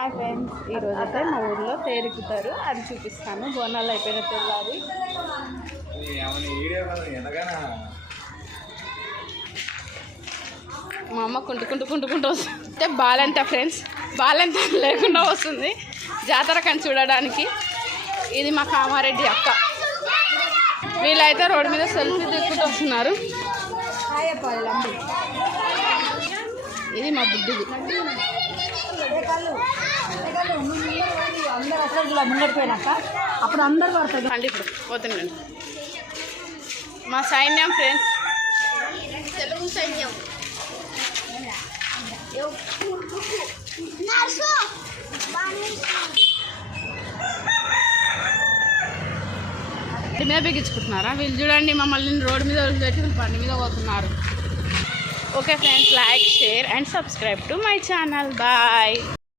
Hi friends, ఈరోజైతే మా ఊర్లో తేరుకుతారు, అది చూపిస్తాను. బోనాలు అయిపోయిన తెల్లారి మా అమ్మ కుంటుకుంటూ వస్తుంది. బాలంత ఫ్రెండ్స్, బాలంత లేకుండా వస్తుంది జాతర కని చూడడానికి. ఇది మా కామారెడ్డి అక్క. వీళ్ళైతే రోడ్డు మీద సెల్ఫీ తీసుకుంటూ వస్తున్నారు. ఇది మా బుద్ధిది. ముందడిపోయినాక అప్పుడు అందరు పడతారు అండి. ఇప్పుడు పోతుండండి మా సైన్యం ఫ్రెండ్స్, తెలుగు సైన్యం. మీద బిగించుకుంటున్నారా వీళ్ళు? చూడండి, మమ్మల్ని రోడ్డు మీద పెట్టి బండి మీద పోతున్నారు. Okay friends, like, share and subscribe to my channel. Bye.